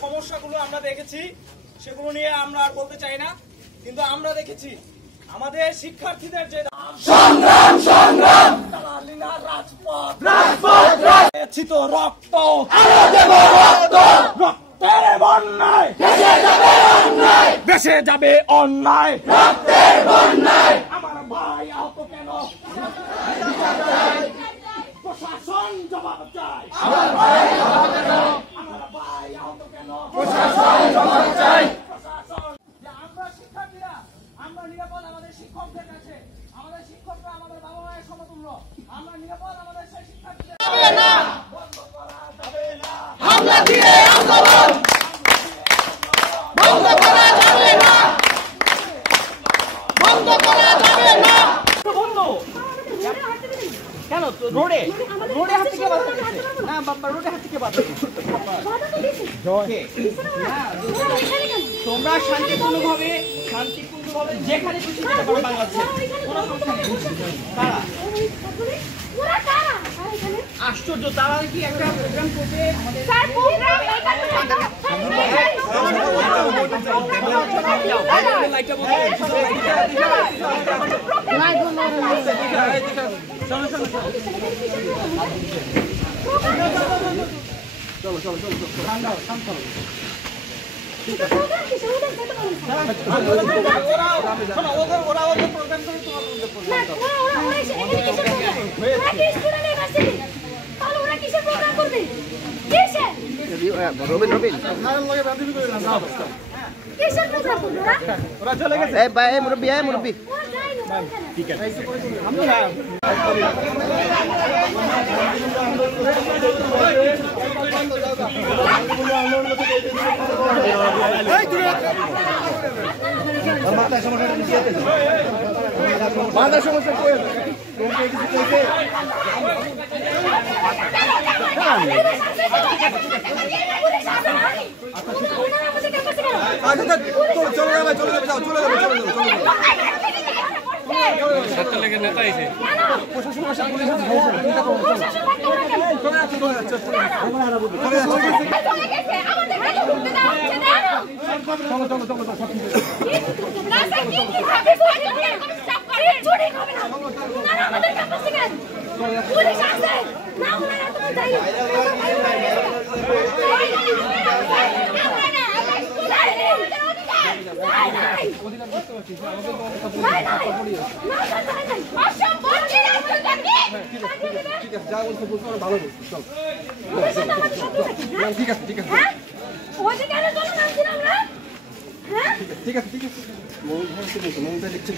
সমস্যাগুলো আমরা দেখেছি, সেগুলো নিয়ে আমরা আর বলতে চাই না, কিন্তু আমরা দেখেছি আমাদের শিক্ষার্থীদের যে সংগ্রাম সংগ্রাম রাজপথ রাজপথ রক্ত রক্তের বন্যায় দেশে যাবে অন্যায় রক্তের বন্যায় আমার ভাই আহত কেন প্রশাসন জবাব চাই আমার ভাই আহত কেন আমার ভাই আহত কেন প্রশাসন জবাব চাই প্রশাসন যে আমরা শিক্ষার্থীরা আমরা নিরাপদ আমাদের শিক্ষকদের কাছে আমাদের শিক্ষকরা আমাদের বাবা মায়ের সমতুল্য আমরা নিরাপদ আমাদের সেই শিক্ষার্থীদের যাবে না বন্ধ করা যাবে না হামলা দিয়ে আন্দোলন বন্ধ করা যাবে না বন্ধ করা যাবে না বন্ধ কেন রোডে রোডে হাত থেকে বাধা দিচ্ছে না বাবা রোডে হাত থেকে বাধা দিচ্ছে তোমরা শান্তিপূর্ণভাবে যেখানে খুশি যেতে পারো বাংলাদেশে কোনো সমস্যা নেই তারা আশ্চর্য তারা কি একটা প্রোগ্রাম করবে স্যার প্রোগ্রাম চলো চলো চলো ঠান্ডা শান্ত হও ওরা চলে গেছে মুরব্বী মুরব্বী ঠিক আছে মাথা সমস্যা নেতা এসে ঠিক আছে মৌটা লিখছে